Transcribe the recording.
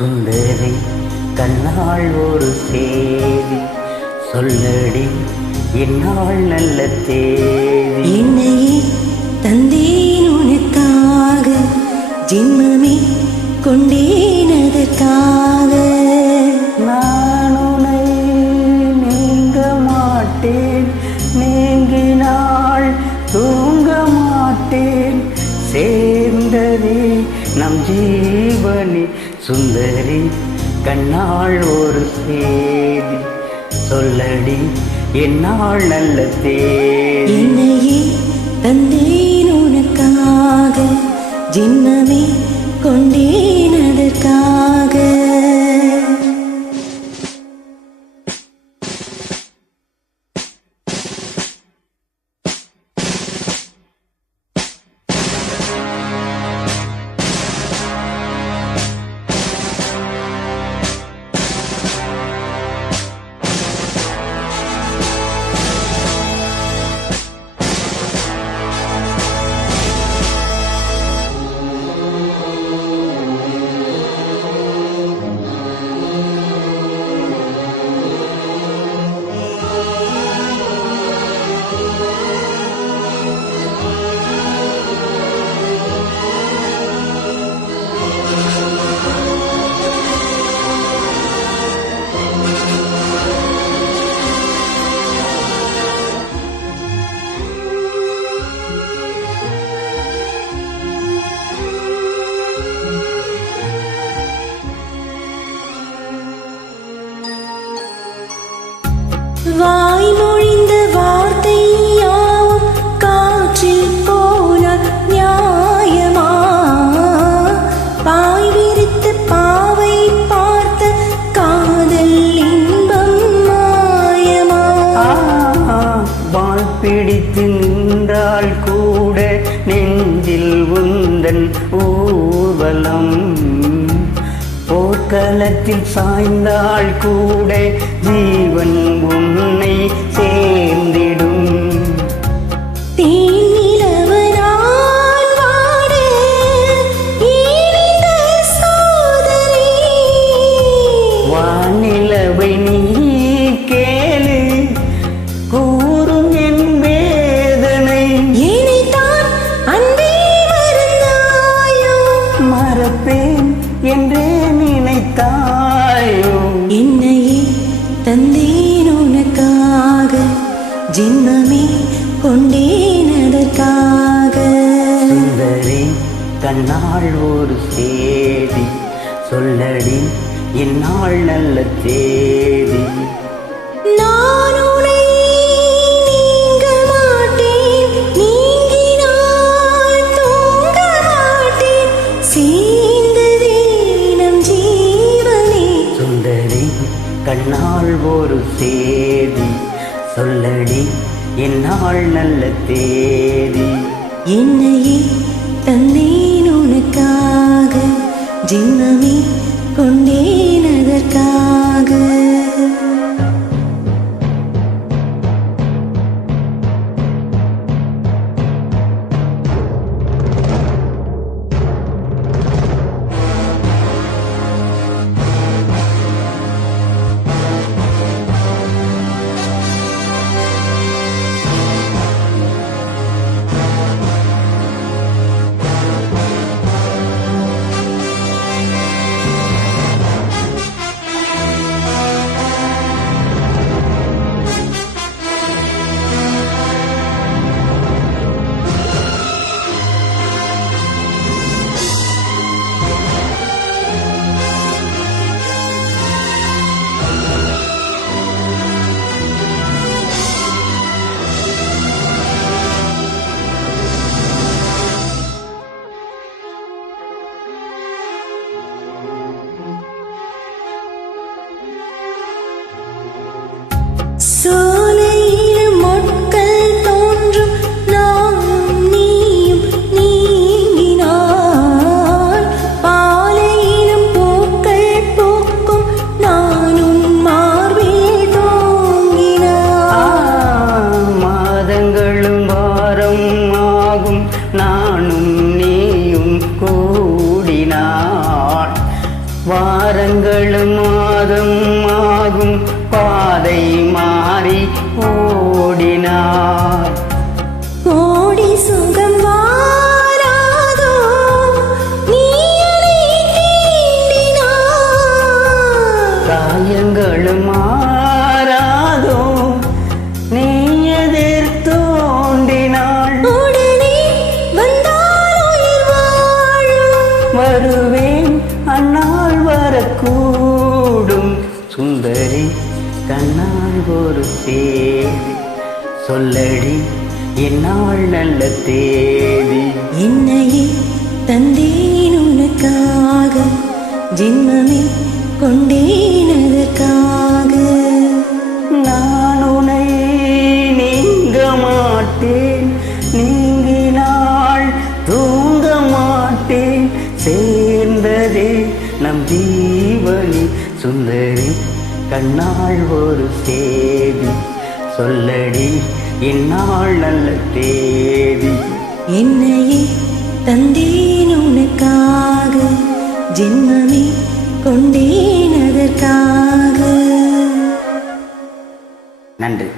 சுந்தரி கண்ணாள் ஒரு சேதி சொல்லடி என்னால் நல்ல தேதி. என்னையே தந்தேன் உனக்காக, ஜென்மமே கொண்டேன் அதற்காக. நான் உன்னை நீங்க மாட்டேன், நீங்கினால் தூங்க மாட்டேன். சேர்ந்ததே நம் ஜீவனி. சுந்தரி கண்ணாள் ஒரு சேதி சொல்லடி என்னால் நல்ல தேதி. என்னையே தந்தேன் உனக்காக, ஜென்மமே கொண்டேன் அதற்காக. வாய்மொழிந்த வார்த்தை யாவும் காற்றில் போன நியாயமா? பாய் விரித்து பாவை பார்த்த காதல் இன்பம் மாயமா? வாழ் பிடித்து நின்றால் கூட நெஞ்சில் உந்தன் ஊர்வலம். போர்க்களத்தில் சாய்ந்தால் கூட ஜீவன் உன்னை சேர்ந்திடும். வானிலவை நீ கேளு, கூறும் என் வேதனை. மறப்பேன் என்றே நினைத்தாயோ? என்னையே தந்தேன் உனக்காக, ஜென்மமே கொண்டேன் அதற்காக. சுந்தரி கண்ணாள் ஒரு சேதி சொல்லடி என்னால் நல்ல தேதி. நான் உன்னை நீங்க மாட்டேன், நீங்கினால் தூங்க மாட்டேன். சேர்ந்ததே நம் ஜீவனே. சுந்தரி கண்ணாள் ஒரு சேதி சொல்லடி என்னால் நல்ல தேதி. என்னையே தந்தேன் உனக்காக, ஜென்மமே கொண்டேன் அதற்காக. வாரங்களும் மாதம் ஆகும் பாதை மாறி ஓடினார். கோடி சுகம் வாராதோ நீ என்னை தீண்டினாய். காயங்களும் மாறாதோ நீ எதிர் தோண்டினாள். உடனே வந்தால் உயிர் வாழும். வருவேன் அந்நாள் வரக்கூடும். சுந்தரி கண்ணால் ஒரு சேதி சொல்லடி என்னால் நல்ல தேதி. என்னையே தந்தேன் உனக்காக ஜென்மமே கொண்டேன் அதற்காக. நான் உன்னை நீங்க மாட்டேன், நீங்கினாள் தூங்க மாட்டேன். சேர்ந்ததே நம் ஜீவனி. சுந்தரி கண்ணால் ஒரு சேதி சொல்லடி என்னால் நல்ல தேதி. என்னையே தந்தேன் உனக்காக ஜென்மமே கொண்டேன் அதற்காக. நன்றி.